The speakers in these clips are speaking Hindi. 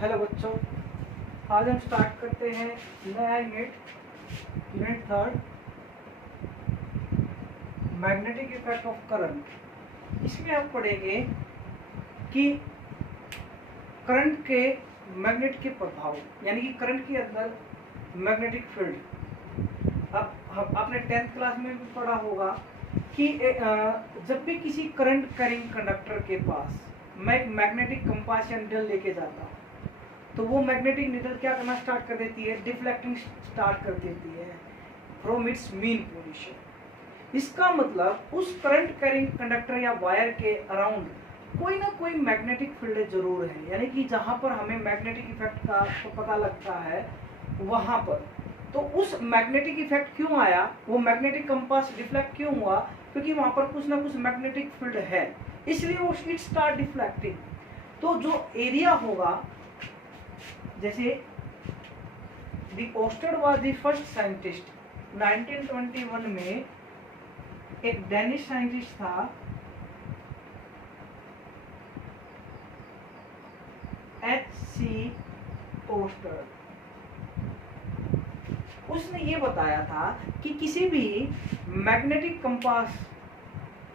हेलो बच्चों, आज हम स्टार्ट करते हैं नया unit third, magnetic effect of current. इसमें हम पढ़ेंगे कि करंट के मैग्नेट के प्रभाव, यानी कि करंट के अंदर मैग्नेटिक फील्ड। अब आपने 10th क्लास में भी पढ़ा होगा कि जब भी किसी करंट कैरिंग कंडक्टर के पास मैं एक मैग्नेटिक कंपास या निडल लेके जाता हूँ, तो वो मैग्नेटिक निडल क्या करना स्टार्ट कर देती है, डिफ्लेक्टिंग स्टार्ट कर देती है फ्रॉम इट्स मीन पोजीशन। इसका मतलब उस करंट कैरिंग कंडक्टर या वायर के अराउंड कोई ना कोई मैग्नेटिक फील्ड जरूर है, यानी कि जहां पर हमें मैग्नेटिक इफेक्ट का पता लगता है वहां पर। तो उस मैग्नेटिक इफेक्ट क्यों आया, वो मैग्नेटिक कंपास डिफ्लेक्ट क्यों हुआ, क्योंकि वहां पर कुछ ना कुछ मैग्नेटिक फील्ड है, इसलिए वो इट स्टार्ट डिफ्लेक्टिंग। तो जो एरिया होगा, जैसे the Oersted was the first scientist. 1921 में एक डेनिश साइंटिस्ट था H.C. ओस्टर। उसने ये बताया था कि किसी भी मैग्नेटिक कंपास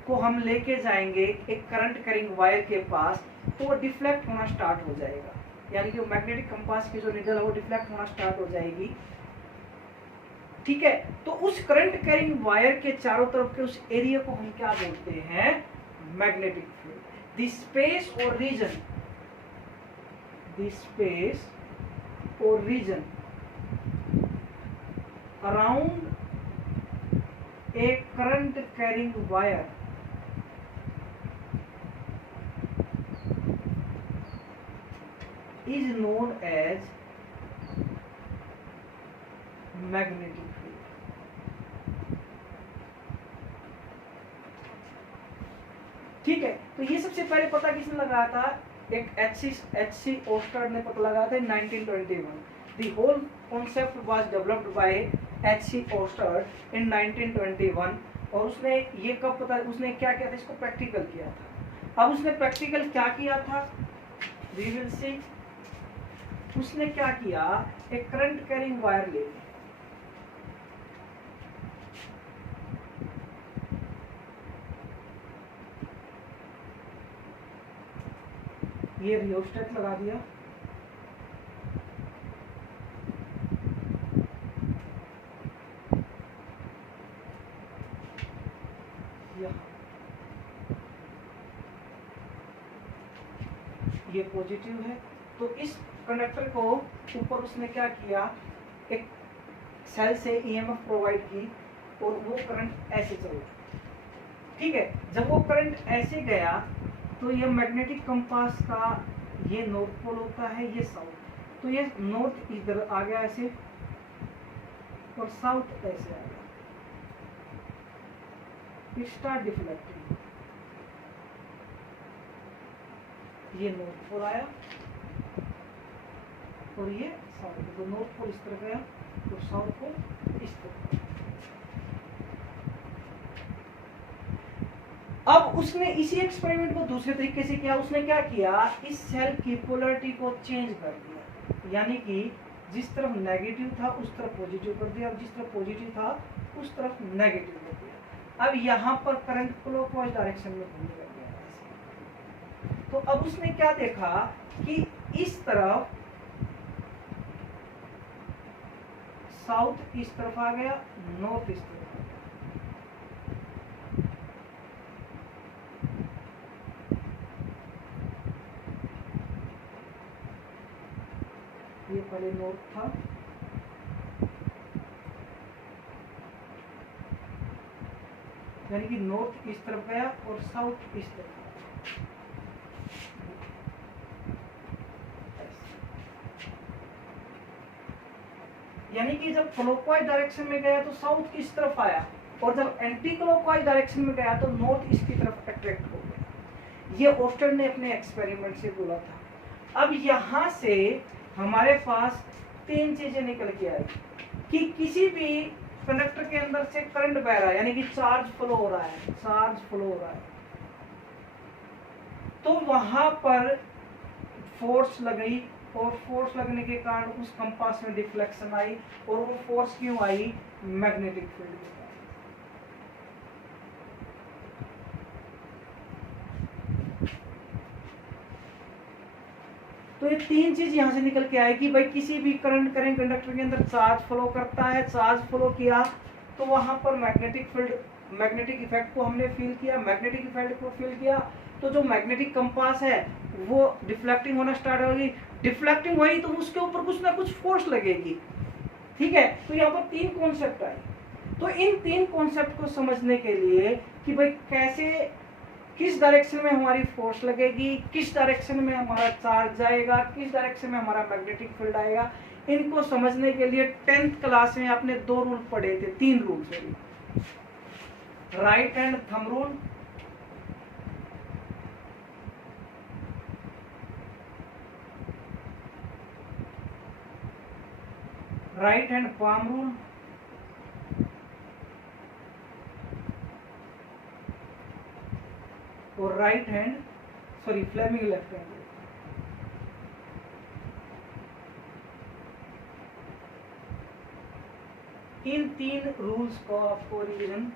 को हम लेके जाएंगे एक करंट कैरिंग वायर के पास, तो वो डिफ्लेक्ट होना स्टार्ट हो जाएगा, यानी कि वो मैग्नेटिक कंपास की जो निडल है वो डिफ्लेक्ट होना स्टार्ट हो जाएगी। ठीक है, तो उस करंट कैरिंग वायर के चारों तरफ के उस एरिया को हम क्या बोलते हैं, मैग्नेटिक फील्ड। द स्पेस और रीजन, द स्पेस और region around a current carrying wire is known as magnetic field। ठीक है, तो ये सबसे पहले पता किसने लगाया था, एक H.C. ओस्टर ने पता लगाया था 1921। The whole concept was developed by H.C. Oyster in 1921। और उसने ये कब पता, उसने क्या किया था, इसको प्रैक्टिकल किया था। अब उसने प्रैक्टिकल क्या किया था, we will see। उसने क्या किया, एक करंट कैरिंग वायर ले ली, ये रियोस्टेट लगा दिया, ये पॉजिटिव है। तो इस कंडक्टर को ऊपर उसने क्या किया, एक सेल से ईएमएफ प्रोवाइड की और वो करंट ऐसे चला। ठीक है, जब वो करंट ऐसे गया तो ये मैग्नेटिक कंपास का ये नॉर्थ पोल होता है, ये साउथ, तो ये नॉर्थ इधर आ गया ऐसे और साउथ ऐसे आ गया, इट स्टार्ट डिफ्लेक्टिंग। ये नॉर्थ पोल आया और ये साउथ, तो नॉर्थ पोल इस तरह गया तो साउथ पोल इस तरह। अब उसने इसी एक्सपेरिमेंट को दूसरे तरीके से किया। उसने क्या किया, इस सेल की पोलरिटी को चेंज कर दिया, यानी कि जिस तरफ नेगेटिव था उस तरफ पॉजिटिव कर दिया, और जिस तरफ पॉजिटिव था उस तरफ नेगेटिव कर दिया। अब यहाँ पर करंट क्लॉकवाइज डायरेक्शन में घूमने लग गया। तो अब उसने क्या देखा कि इस तरफ साउथ इस तरफ आ गया, नॉर्थ इस तरफ आ गया। ये पहले नॉर्थ था, यानी कि नॉर्थ इस तरफ गया और साउथ इस तरफ। यानी कि जब क्लॉकवाइज डायरेक्शन में गया तो साउथ इस तरफ आया, और जब एंटी क्लॉकवाइज डायरेक्शन में गया तो नॉर्थ इसकी तरफ अट्रैक्ट हो गया। ये ओस्टर ने अपने एक्सपेरिमेंट से बोला था। अब यहाँ से हमारे पास तीन चीजें निकल के आई कि किसी भी कंडक्टर के अंदर से करंट बह रहा है, यानी कि चार्ज फ्लो हो रहा है, चार्ज फ्लो हो रहा है, तो वहां पर फोर्स लग गई और फोर्स लगने के कारण उस कंपास में डिफ्लेक्शन आई, और वो फोर्स क्यों आई? मैग्नेटिक फील्ड के कारण। तो ये तीन चीज यहां से निकल के आए कि भाई किसी भी करंट करेंट कंडक्टर के अंदर चार्ज फ्लो करता है, चार्ज फ्लो किया तो वहां पर मैग्नेटिक फील्ड, मैग्नेटिक इफेक्ट को हमने फील किया, मैग्नेटिक इफेक्ट को फील किया तो जो मैग्नेटिक कंपास है वो डिफ्लेक्टिंग होना स्टार्ट होगी, डिफ्लेक्टिंग हुई तो उसके ऊपर कुछ ना कुछ फोर्स लगेगी। ठीक है, तो यहाँ पर तीन कॉन्सेप्ट आए। तो इन तीन कॉन्सेप्ट को समझने के लिए कि भाई कैसे, किस डायरेक्शन में हमारी फोर्स लगेगी, किस डायरेक्शन में हमारा चार्ज जाएगा, किस डायरेक्शन में हमारा मैग्नेटिक फील्ड आएगा, इनको समझने के लिए 10th क्लास में आपने 2 रूल पढ़े थे, 3 rule, right hand thumb rule, right hand palm rule, और right hand Fleming left hand. इन 3 रूल्स को आपको रिवीजन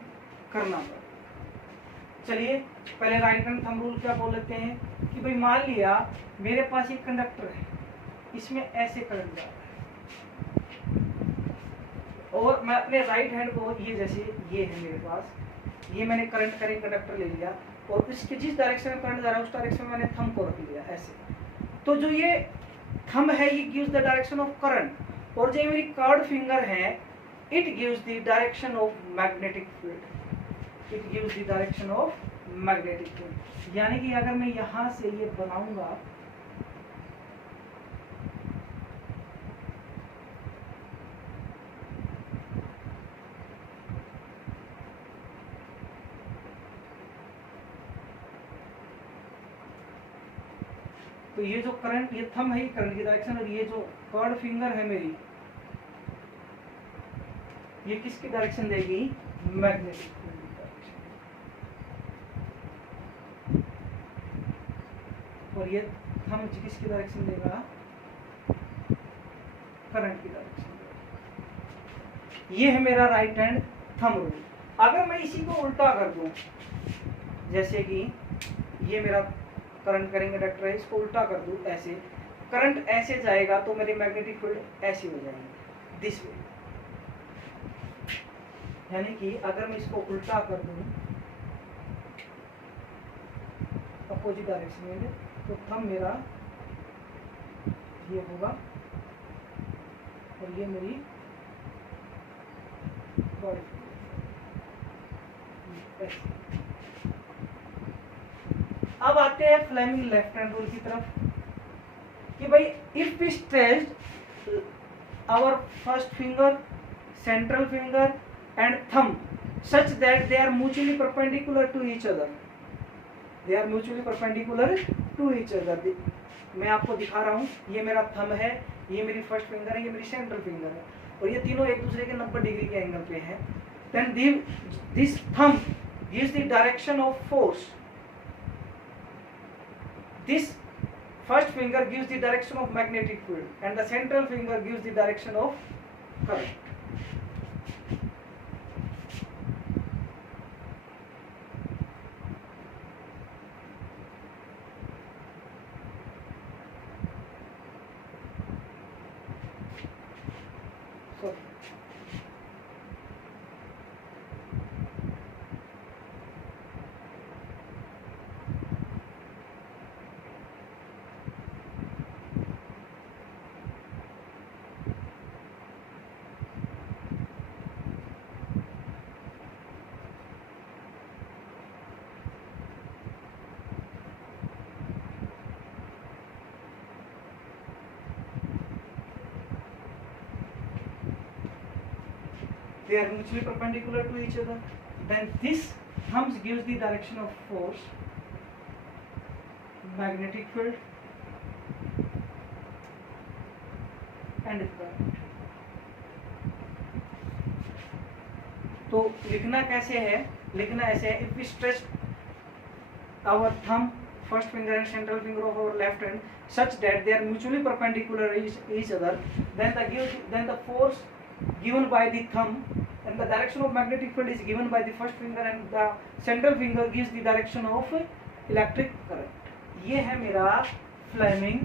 करना पड़ेगा। चलिए पहले राइट हैंड थंब रूल क्या बोल लेते हैं कि भाई मान लिया मेरे पास एक कंडक्टर है, इसमें ऐसे करंट जा रहा है और मैं अपने राइट हैंड को, ये जैसे ये है मेरे पास, ये मैंने करंट करेंट कंडक्टर ले लिया और इसके जिस डायरेक्शन में करंट जा रहा है उस डायरेक्शन में मैंने थंब को रख लिया ऐसे। तो जो ये थंब है ये gives the direction of current, और जो मेरी कर्व्ड फिंगर है it gives the direction of magnetic field, it gives the direction of magnetic field। यानी कि अगर मैं यहां से ये बनाऊंगा तो ये जो करंट, ये थंब है ये करंट की डायरेक्शन, और ये जो कर्व्ड फिंगर है मेरी ये किसकी डायरेक्शन देगी? मैग्नेटिक फील्ड की डायरेक्शन। और ये थंब किसकी डायरेक्शन देगा? करंट की डायरेक्शन देगा। ये है मेरा राइट हैंड थंब रूल। अगर मैं इसी को उल्टा कर दूं, जैसे कि ये मेरा करंट करेंगे कंडक्टर है, इसको उल्टा कर दूं ऐसे, करंट ऐसे जाएगा तो मेरी मैग्नेटिक फील्ड ऐसी हो जाएगी, दिस वे। यानी कि अगर मैं इसको उल्टा कर दूं अपोजिट डायरेक्शन में, तो थंब मेरा ये होगा और ये मेरी बॉडी। अब आते हैं फ्लेमिंग लेफ्ट हैंड रूल की तरफ कि भाई if we stretched our first finger, central finger and thumb such that they are mutually perpendicular to each other, they are mutually perpendicular to each other। मैं आपको दिखा रहा हूँ, ये मेरा थंब है, ये मेरी फर्स्ट फिंगर है, ये मेरी सेंट्रल फिंगर है, और ये तीनों एक दूसरे के 90 डिग्री के एंगल पे हैं। then this thumb gives the direction of force, this first finger gives the direction of magnetic field and the central finger gives the direction of current। They are mutually perpendicular to each other. Then this thumb gives the direction of force, magnetic field and current। तो लिखना कैसे है? लिखना ऐसे है, if we stretch our thumb first finger and central finger of our left hand such that they are mutually perpendicular each other, then the force given by the thumb and the direction of magnetic field is given by the first finger and the central finger gives the direction of electric current. ये है मेरा फ्लेमिंग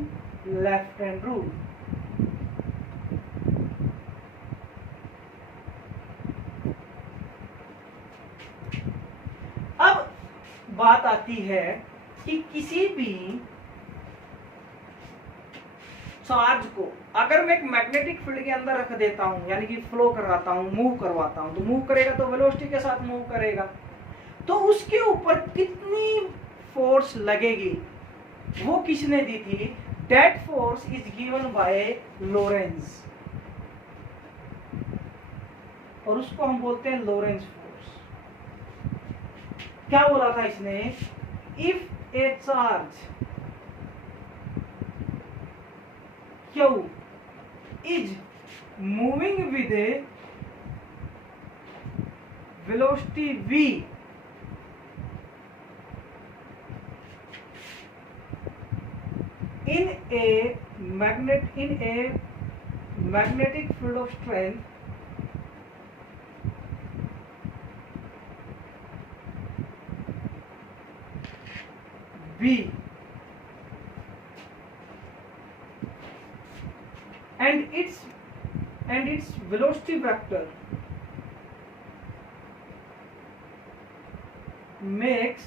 लेफ्ट हैंड रूल. अब बात आती है कि किसी भी चार्ज को अगर मैं एक मैग्नेटिक फील्ड के अंदर रख देता हूं, यानी कि फ्लो करवाता हूं, मूव करवाता हूं, तो मूव करेगा तो वेलोसिटी के साथ मूव करेगा, तो उसके ऊपर कितनी फोर्स लगेगी वो किसने दी थी? That force is given by Lorentz, और उसको हम बोलते हैं लोरेंज फोर्स. क्या बोला था इसने? If A charge Q is moving with a velocity v in a magnetic field of strength V and its velocity vector makes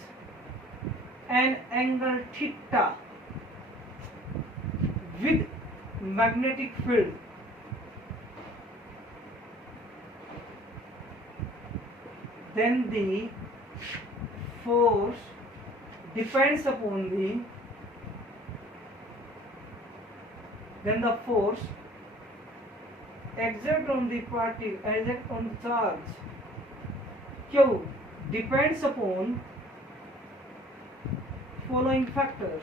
an angle theta with magnetic field, then the force depends upon the force exert on the charge Q depends upon following factors.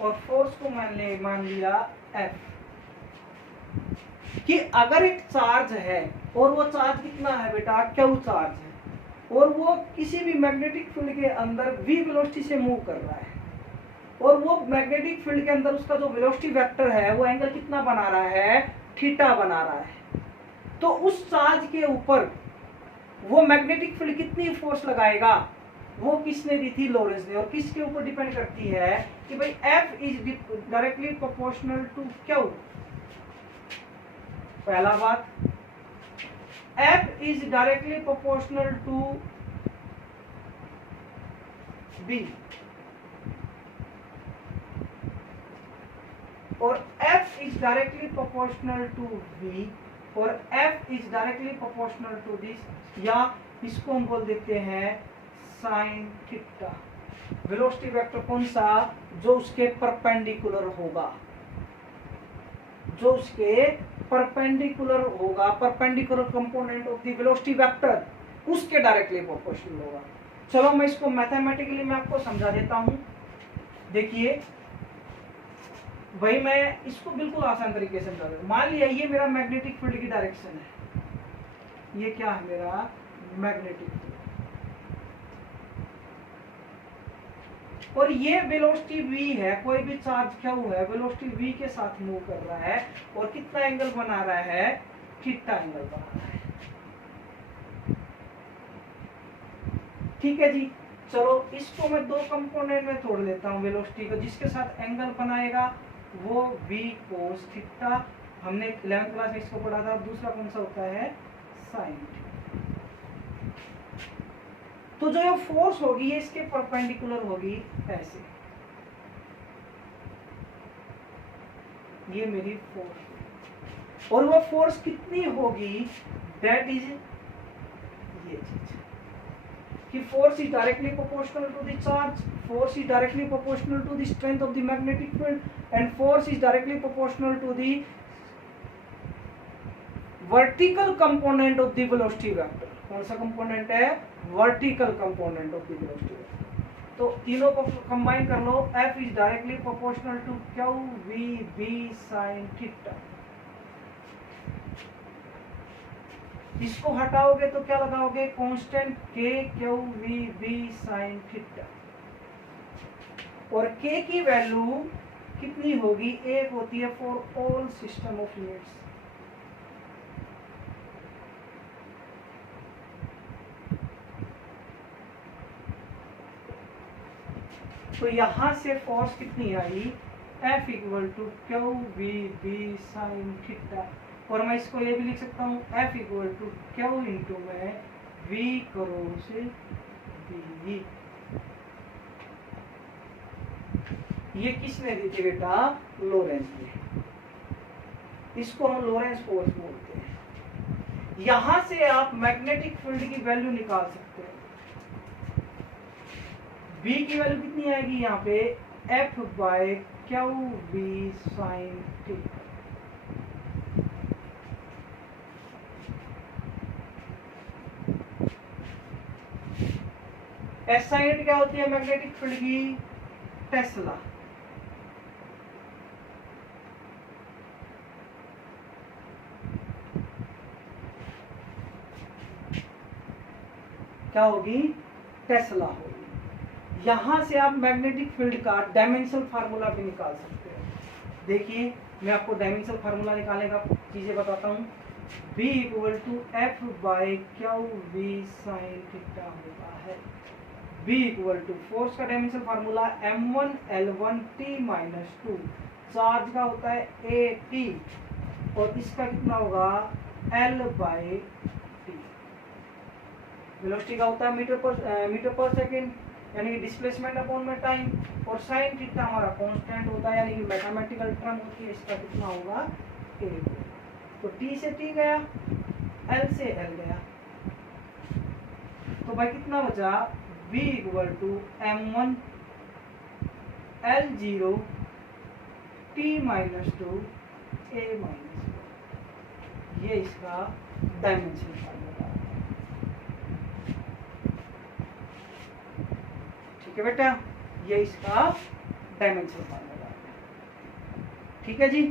और फोर्स को मान लिया F, कि अगर एक चार्ज है और वो चार्ज कितना है बेटा? Q चार्ज है, और वो किसी भी मैग्नेटिक फील्ड के अंदर v वेलोसिटी से मूव कर रहा है, और वो मैग्नेटिक फील्ड के अंदर उसका जो वेलोसिटी वेक्टर है वो एंगल कितना बना रहा है? थीटा बना रहा है. तो उस चार्ज के ऊपर वो मैग्नेटिक फील्ड कितनी फोर्स लगाएगा वो किसने दी थी? लोरेंज ने. और किसके ऊपर डिपेंड करती है कि भाई F is directly proportional to Q. पहला बात, F is directly proportional to B, और F is directly proportional to V, और F is directly proportional to this, या इसको हम बोल देते हैं साइन थीटा. वेलोसिटी वेक्टर कौन सा? जो उसके परपेंडिकुलर होगा, जो उसके परपेंडिकुलर होगा, perpendicular component of the velocity vector उसके डायरेक्टली प्रोपोर्शनल होगा. चलो मैं इसको मैथमेटिकली मैं आपको समझा देता हूं. देखिए भाई, मैं इसको बिल्कुल आसान तरीके से समझा दूं. मान लिया ये मेरा मैग्नेटिक फील्ड की डायरेक्शन है, ये क्या है मेरा? मैग्नेटिक फील्ड, और ये वेलोसिटी v है. कोई भी चार्ज क्या हुआ है? वेलोसिटी v के साथ मूव कर रहा है, और कितना एंगल बना रहा है? थीटा एंगल बना रहा है. ठीक है जी. चलो इसको मैं दो कंपोनेंट में तोड़ लेता हूँ वेलोसिटी को. जिसके साथ एंगल बनाएगा वो v cos थीटा, हमने 11th क्लास में इसको पढ़ा था. दूसरा कौन सा होता है? Sine theta. तो जो ये फोर्स होगी ये इसके परपेंडिकुलर होगी ऐसे. ये मेरी फोर्स, और वो फोर्स कितनी होगी? दैट इज ये चीज कि force is directly proportional to the charge, force is directly proportional to the strength of the magnetic field, and force is directly proportional to the vertical component of the velocity vector. कौन सा कंपोनेंट है? Vertical component of the velocity vector. तो तीनों को कंबाइन कर लो. F is directly proportional to Q V B sin theta. इसको हटाओगे तो क्या लगाओगे, constant K Q V B sine theta, और के की वैल्यू कितनी होगी, एक होती है for all system of units. तो यहां से फोर्स कितनी आई, F equal to Q V B sine theta, और मैं इसको ये भी लिख सकता हूँ F equal to Q into में V क्रॉस बी। ये किसने दी थी बेटा, लोरेंस ने। इसको हम लोरेंस फोर्स बोलते हैं। यहां से आप मैग्नेटिक फील्ड की वैल्यू निकाल सकते हैं। B की वैल्यू कितनी आएगी यहाँ पे, F by Q V sine theta. SI unit क्या होती है मैग्नेटिक फील्ड की, टेस्ला। क्या होगी, टेस्ला होगी। यहां से आप मैग्नेटिक फील्ड का डायमेंशनल फार्मूला भी निकाल सकते हैं। देखिए मैं आपको डायमेंशनल फार्मूला निकालने का चीजें बताता हूँ। B equal to F by Q V sine theta होता है। B इक्वल टू फोर्स का dimensional formula M1 L1 T minus 2, charge का होता है AT, और इसका कितना होगा L बाई टी। वेलोसिटी का होता है मीटर पर सेकेंड, यानी कि डिस्प्लेसमेंट अपॉन में टाइम, और साइन थीटा हमारा कांस्टेंट होता है, यानी कि मैथमेटिकल टर्म होती है, इसका कितना होगा A। तो T से T गया, L से L गया, तो भाई कितना बचा, V equal to M1 L0 T minus 2 A minus 1। ये इसका डायमेंशन फार्मूला है। ठीक है बेटा, ये इसका डायमेंशन फार्मूला है। ठीक है जी।